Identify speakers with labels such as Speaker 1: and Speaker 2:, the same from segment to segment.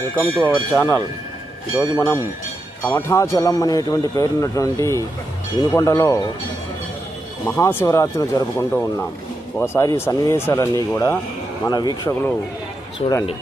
Speaker 1: Welcome to our channel ఈరోజు మనం కమఠాచలం అనేటువంటి పేరున్నటువంటి వినుకొండలో మహాశివరాత్రిని జరుపుకుంటూ ఉన్నాం. ఒకసారి సన్నివేశాలన్నీ కూడా మన వీక్షకులు చూడండి.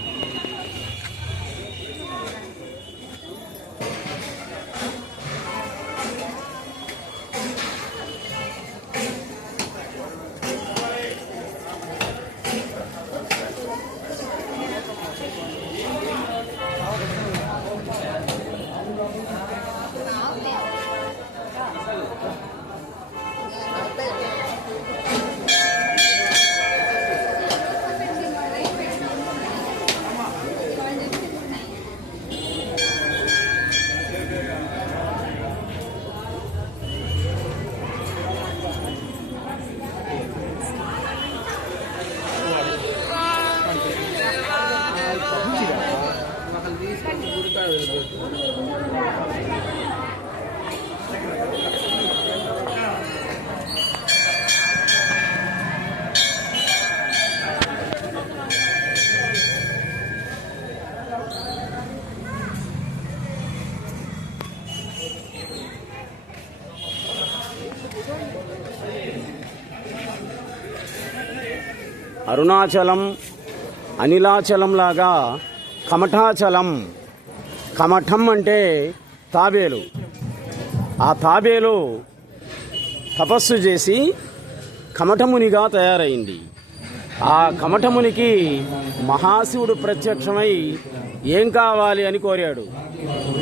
Speaker 1: అరుణాచలం అనిలాచలం లాగా కమఠాచలం. కమఠం అంటే తాబేలు. ఆ తాబేలు తపస్సు చేసి కమఠమునిగా తయారైంది. ఆ కమఠమునికి మహాశివుడు ప్రత్యక్షమై ఏం కావాలి అని కోరాడు.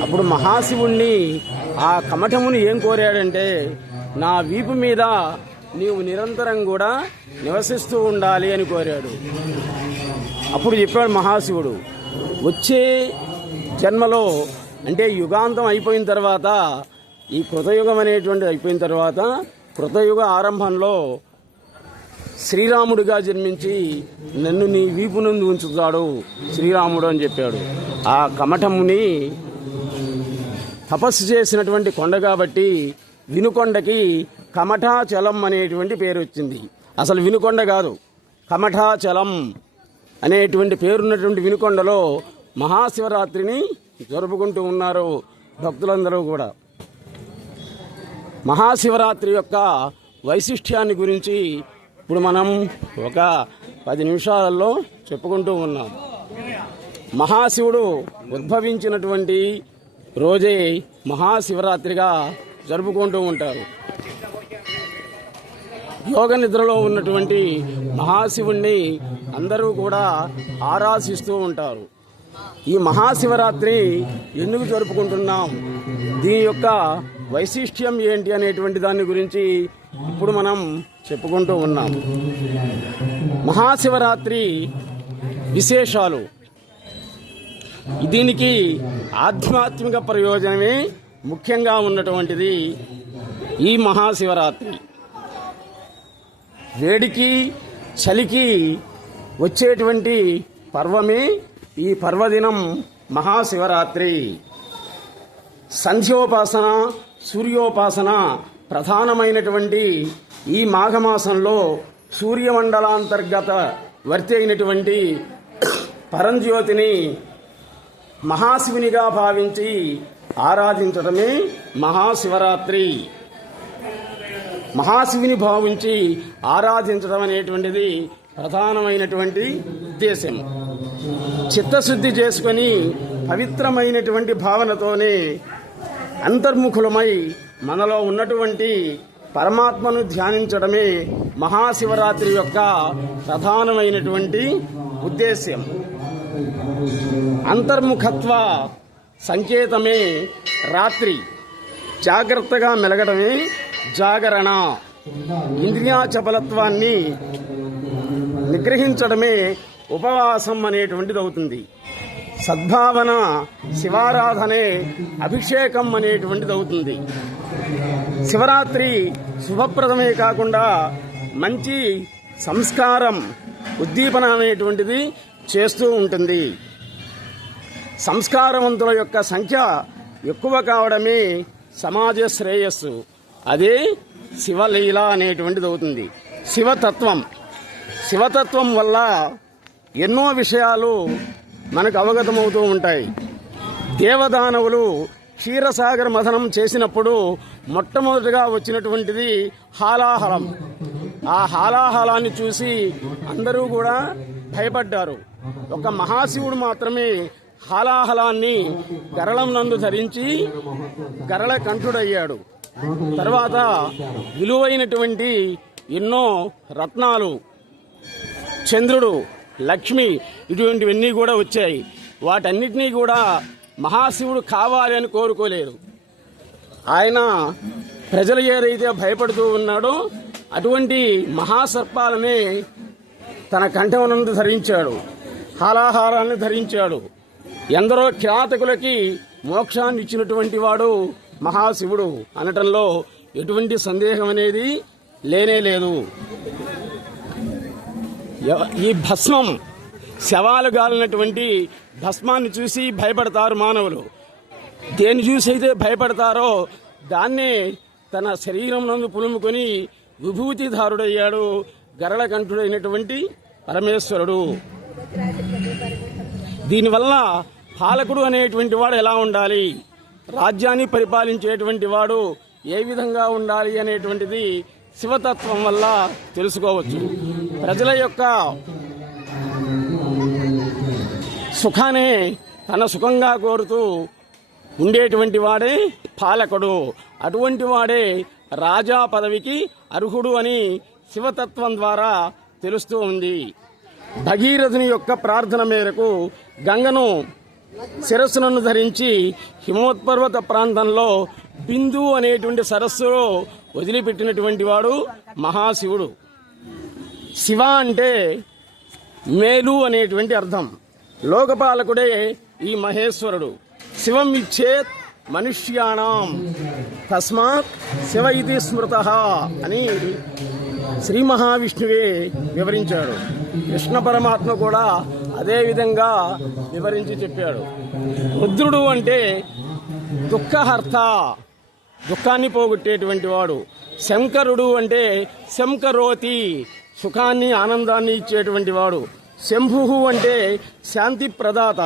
Speaker 1: అప్పుడు మహాశివుణ్ణి ఆ కమఠముని ఏం కోరాడంటే నా వీపు మీద నీవు నిరంతరం కూడా నివసిస్తూ ఉండాలి అని కోరాడు. అప్పుడు చెప్పాడు మహాశివుడు వచ్చే జన్మలో అంటే యుగాంతం అయిపోయిన తర్వాత ఈ కృతయుగం అనేటువంటిది అయిపోయిన తర్వాత కృతయుగ ఆరంభంలో శ్రీరాముడిగా జన్మించి నన్ను నీ వీపు నుండి ఉంచుతాడు శ్రీరాముడు అని చెప్పాడు. ఆ కమఠముని తపస్సు చేసినటువంటి కొండ కాబట్టి వినుకొండకి కమఠాచలం అనేటువంటి పేరు వచ్చింది. అసలు వినుకొండ కాదు. కమఠాచలం అనేటువంటి పేరున్నటువంటి వినుకొండలో మహాశివరాత్రిని జరుపుకుంటూ ఉన్నారు భక్తులందరూ కూడా. మహాశివరాత్రి యొక్క వైశిష్ట్యాన్ని గురించి ఇప్పుడు మనం ఒక పది నిమిషాలలో చెప్పుకుంటూ ఉన్నాం. మహాశివుడు ఉద్భవించినటువంటి రోజే మహాశివరాత్రిగా జరుపుకుంటూ ఉంటారు. యోగ నిద్రలో ఉన్నటువంటి మహాశివుణ్ణి అందరూ కూడా ఆరాధిస్తూ ఉంటారు. ఈ మహాశివరాత్రి ఎందుకు జరుపుకుంటున్నాం? దీని యొక్క వైశిష్ట్యం ఏంటి అనేటువంటి దాని గురించి ఇప్పుడు మనం చెప్పుకుంటూ ఉన్నాం. మహాశివరాత్రి విశేషాలు. దీనికి ఆధ్యాత్మిక ప్రయోజనమే ముఖ్యంగా ఉన్నటువంటిది ఈ మహాశివరాత్రి. వేడికి చలికి వచ్చేటువంటి పర్వమే ఈ పర్వదినం మహాశివరాత్రి. సంధ్యోపాసన సూర్యోపాసన ప్రధానమైనటువంటి ఈ మాఘమాసంలో సూర్యమండలాంతర్గత వర్తి అయినటువంటి పరంజ్యోతిని మహాశివునిగా భావించి ఆరాధించడమే మహాశివరాత్రి. మహాశివుని భావించి ఆరాధించడం అనేటువంటిది ప్రధానమైనటువంటి ఉద్దేశం చిత్తశుద్ధి చేసుకొని పవిత్రమైనటువంటి భావనతోనే అంతర్ముఖులమై మనలో ఉన్నటువంటి పరమాత్మను ధ్యానించడమే మహాశివరాత్రి యొక్క ప్రధానమైనటువంటి ఉద్దేశ్యం. అంతర్ముఖత్వ సంకేతమే రాత్రి. జాగ్రత్తగా మెలగడమే జాగరణ. ఇంద్రియా చపలత్వాన్ని నిగ్రహించడమే ఉపవాసం అనేటువంటిది అవుతుంది. సద్భావన శివారాధనే అభిషేకం అనేటువంటిది అవుతుంది. శివరాత్రి శుభప్రదమే కాకుండా మంచి సంస్కారం ఉద్దీపన అనేటువంటిది చేస్తూ ఉంటుంది. సంస్కారవంతుల యొక్క సంఖ్య ఎక్కువ కావడమే సమాజ శ్రేయస్సు. అదే శివలీల అనేటువంటిది అవుతుంది. శివతత్వం. శివతత్వం వల్ల ఎన్నో విషయాలు మనకు అవగతమవుతూ ఉంటాయి. దేవదానవులు క్షీరసాగర మథనం చేసినప్పుడు మొట్టమొదటిగా వచ్చినటువంటిది హాలాహలం. ఆ హాలాహలాన్ని చూసి అందరూ కూడా భయపడ్డారు. ఒక మహాశివుడు మాత్రమే హాలాహలాన్ని గరళం నందు ధరించి గరళ కంఠుడయ్యాడు. తర్వాత విలువైనటువంటి ఎన్నో రత్నాలు చంద్రుడు లక్ష్మి ఇటువంటివన్నీ కూడా వచ్చాయి. వాటన్నిటినీ కూడా మహాశివుడు కావాలి అని కోరుకోలేరు ఆయన ప్రజలు ఏదైతే భయపడుతూ ఉన్నాడో అటువంటి మహాసర్పాలని తన కంఠమునందు ధరించాడు హాలాహారాన్ని ధరించాడు. ఎందరో కిరాతకులకి మోక్షాన్ని ఇచ్చినటువంటి వాడు మహాశివుడు అనటంలో ఎటువంటి సందేహం అనేది లేనే లేదు. ఎవ- ఈ భస్మం శవాలు గాలినటువంటి భస్మాన్ని చూసి భయపడతారు మానవులు. దేన్ని చూసి అయితే భయపడతారో దాన్నే తన శరీరం నందు పులుముకొని విభూతిధారుడయ్యాడు గరళకంఠుడైనటువంటి పరమేశ్వరుడు. దీనివల్ల పాలకుడు అనేటువంటి వాడు ఎలా ఉండాలి? రాజ్యాన్ని పరిపాలించేటువంటి వాడు ఏ విధంగా ఉండాలి అనేటువంటిది శివతత్వం వల్ల తెలుసుకోవచ్చు. ప్రజల యొక్క సుఖాన్ని తన సుఖంగా కోరుతూ ఉండేటువంటి వాడే పాలకుడు. అటువంటి వాడే రాజా పదవికి అర్హుడు అని శివతత్వం ద్వారా తెలుస్తూ ఉంది. భగీరథుని యొక్క ప్రార్థన మేరకు గంగను శిరస్సులను ధరించి హిమోత్పర్వత ప్రాంతంలో బిందు అనేటువంటి సరస్సులో వదిలిపెట్టినటువంటి వాడు మహాశివుడు. శివ అంటే మేలు అనేటువంటి అర్థం. లోకపాలకుడే ఈ మహేశ్వరుడు. శివం ఇచ్చేత్ మనుష్యాణం. తస్మాత్ శివ ఇది స్మృత అని శ్రీ మహావిష్ణువే వివరించాడు. కృష్ణ పరమాత్మ కూడా అదే విధంగా వివరించి చెప్పాడు. రుద్రుడు అంటే దుఃఖహర్త దుఃఖాన్ని పోగొట్టేటువంటి వాడు. శంకరుడు అంటే శంకరోతి సుఖాన్ని ఆనందాన్ని ఇచ్చేటువంటి వాడు. శంభు అంటే శాంతి ప్రదాత.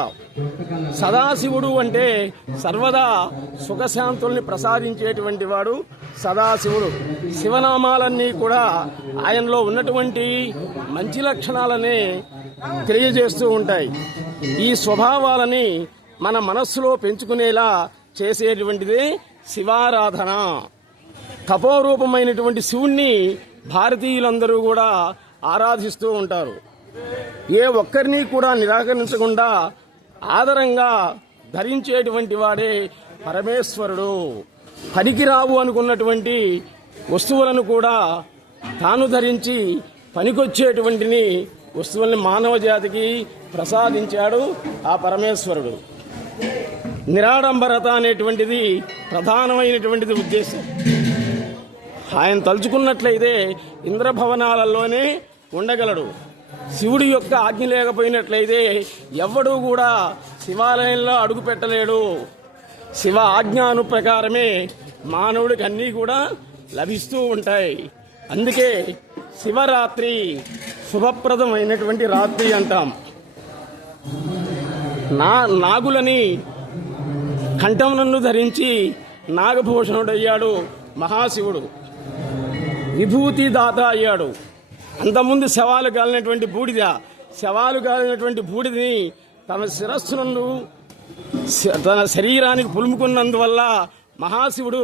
Speaker 1: సదాశివుడు అంటే సర్వదా సుఖశాంతుల్ని ప్రసాదించేటువంటి వాడు సదాశివుడు. శివనామాలన్నీ కూడా ఆయనలో ఉన్నటువంటి మంచి లక్షణాలనే తెలియజేస్తూ ఉంటాయి. ఈ స్వభావాలని మన మనస్సులో పెంచుకునేలా చేసేటువంటిదే శివారాధన. తపోరూపమైనటువంటి శివుణ్ణి భారతీయులందరూ కూడా ఆరాధిస్తూ ఉంటారు. ఏ ఒక్కరిని కూడా నిరాకరించకుండా ఆదరంగా ధరించేటువంటి వాడే పరమేశ్వరుడు. పనికిరావు అనుకున్నటువంటి వస్తువులను కూడా తాను ధరించి పనికొచ్చేటువంటిని వస్తువుల్ని మానవ జాతికి ప్రసాదించాడు ఆ పరమేశ్వరుడు. నిరాడంబరత అనేటువంటిది ప్రధానమైనటువంటిది ఉద్దేశం. ఆయన తలుచుకున్నట్లయితే ఇంద్రభవనాలలోనే ఉండగలడు. శివుడి యొక్క ఆజ్ఞ లేకపోయినట్లయితే ఎవడూ కూడా శివాలయంలో అడుగు పెట్టలేడు. శివ ఆజ్ఞాను ప్రకారమే మానవుడికి అన్నీ కూడా లభిస్తూ ఉంటాయి. అందుకే శివరాత్రి శుభప్రదమైనటువంటి రాత్రి అంటాం. నా నాగులని కంఠమునన్ను ధరించి నాగభూషణుడయ్యాడు మహాశివుడు. విభూతి దాత అయ్యాడు. అంతకుముందు శవాలు కాలినటువంటి బూడిద శవాలు కాలినటువంటి బూడిదని తన శిరస్సునందు తన శరీరానికి పులుముకున్నందువల్ల మహాశివుడు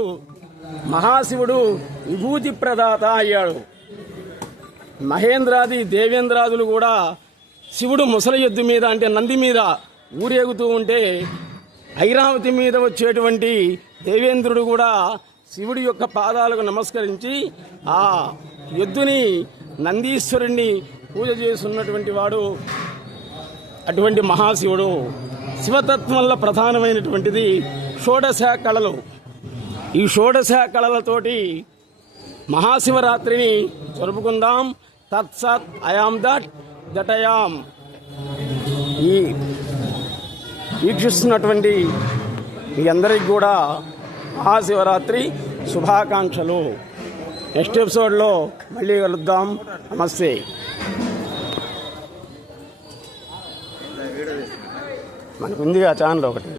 Speaker 1: మహాశివుడు విభూతి ప్రదాత అయ్యాడు. మహేంద్రాది దేవేంద్రాదులు కూడా శివుడు ముసలి ఎద్దు మీద అంటే నంది మీద ఊరేగుతూ ఉంటే ఐరావతి మీద వచ్చేటువంటి దేవేంద్రుడు కూడా శివుడి యొక్క పాదాలకు నమస్కరించి ఆ ఎద్దుని నందీశ్వరుణ్ణి పూజ చేస్తున్నటువంటి వాడు అటువంటి మహాశివుడు శివతత్వంలో ప్రధానమైనటువంటిది షోడశ కళలు. ఈ షోడశ కళలతోటి మహాశివరాత్రిని జరుపుకుందాం. తత్సత్ అయాం దట్ దటయాం ఈ వీక్షిస్తున్నటువంటి మీ అందరికి కూడా మహాశివరాత్రి శుభాకాంక్షలు. నెక్స్ట్ ఎపిసోడ్లో మళ్ళీ కలుద్దాం. నమస్తే. మనకు ఛానల్ ఒకటి.